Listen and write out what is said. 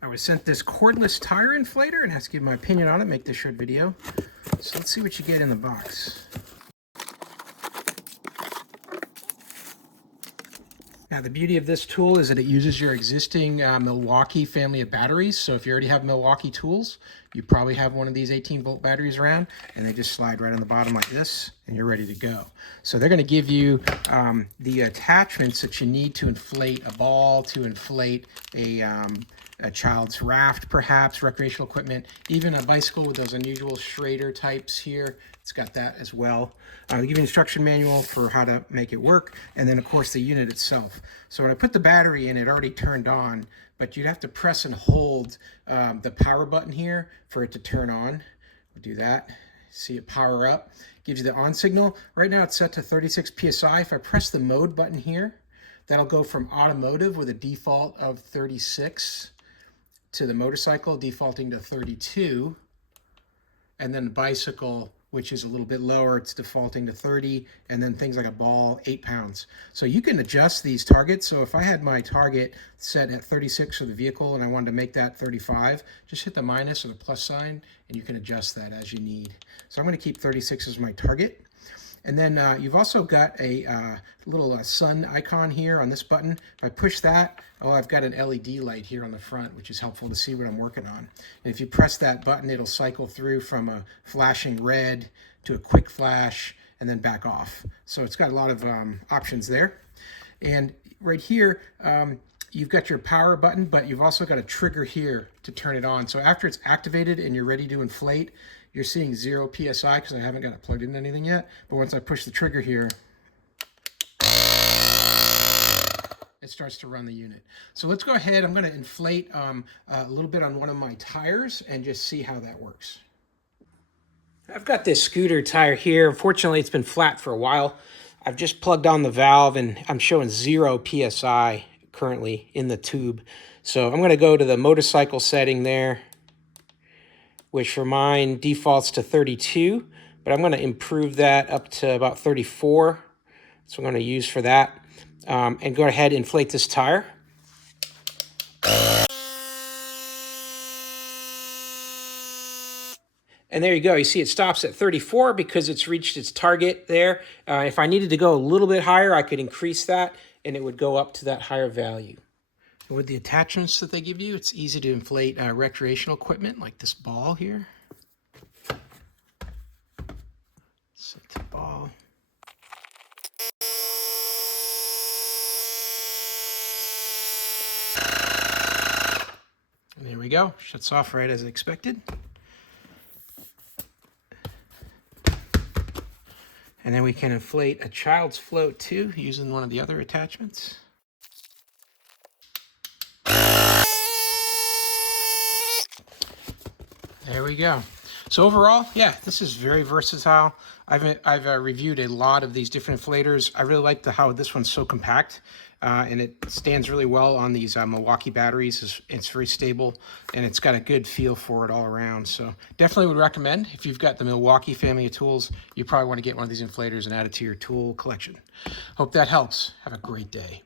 I was sent this cordless tire inflator and asked to give my opinion on it, make this short video. So let's see what you get in the box. Now the beauty of this tool is that it uses your existing Milwaukee family of batteries. So if you already have Milwaukee tools, you probably have one of these 18-volt batteries around, and they just slide right on the bottom like this, and you're ready to go. So they're going to give you the attachments that you need to inflate a ball, to inflate a child's raft, perhaps, recreational equipment, even a bicycle with those unusual Schrader types here. It's got that as well. They give you an instruction manual for how to make it work, and then of course the unit itself. So when I put the battery in, it already turned on, but you'd have to press and hold the power button here for it to turn on. We'll do that. See it power up. Gives you the on signal. Right now it's set to 36 psi. If I press the mode button here, that'll go from automotive with a default of 36 to the motorcycle defaulting to 32, and then the bicycle, which is a little bit lower, it's defaulting to 30, and then things like a ball, 8 pounds. So you can adjust these targets. So if I had my target set at 36 for the vehicle and I wanted to make that 35, just hit the minus or the plus sign and you can adjust that as you need. So I'm going to keep 36 as my target. And then you've also got a little sun icon here on this button. If I push that, oh, I've got an LED light here on the front, which is helpful to see what I'm working on. And if you press that button, it'll cycle through from a flashing red to a quick flash and then back off. So it's got a lot of options there. And right here, you've got your power button, but you've also got a trigger here to turn it on. So after it's activated and you're ready to inflate, you're seeing 0 psi because I haven't got it plugged into anything yet. But once I push the trigger here, it starts to run the unit. So let's go ahead. I'm going to inflate a little bit on one of my tires and just see how that works. I've got this scooter tire here. Unfortunately, it's been flat for a while. I've just plugged on the valve and I'm showing 0 psi currently in the tube. So I'm going to go to the motorcycle setting there, which for mine defaults to 32, but I'm going to improve that up to about 34. So I'm going to use for that. And go ahead and inflate this tire. And there you go. You see it stops at 34 because it's reached its target there. If I needed to go a little bit higher, I could increase that and it would go up to that higher value. And with the attachments that they give you, it's easy to inflate recreational equipment like this ball here. Set the ball. And there we go. Shuts off right as expected. And then we can inflate a child's float too using one of the other attachments. There we go. So overall, yeah, this is very versatile. I've reviewed a lot of these different inflators. I really like how this one's so compact, and it stands really well on these Milwaukee batteries. It's very stable, and it's got a good feel for it all around. So definitely would recommend, if you've got the Milwaukee family of tools, you probably want to get one of these inflators and add it to your tool collection. Hope that helps. Have a great day.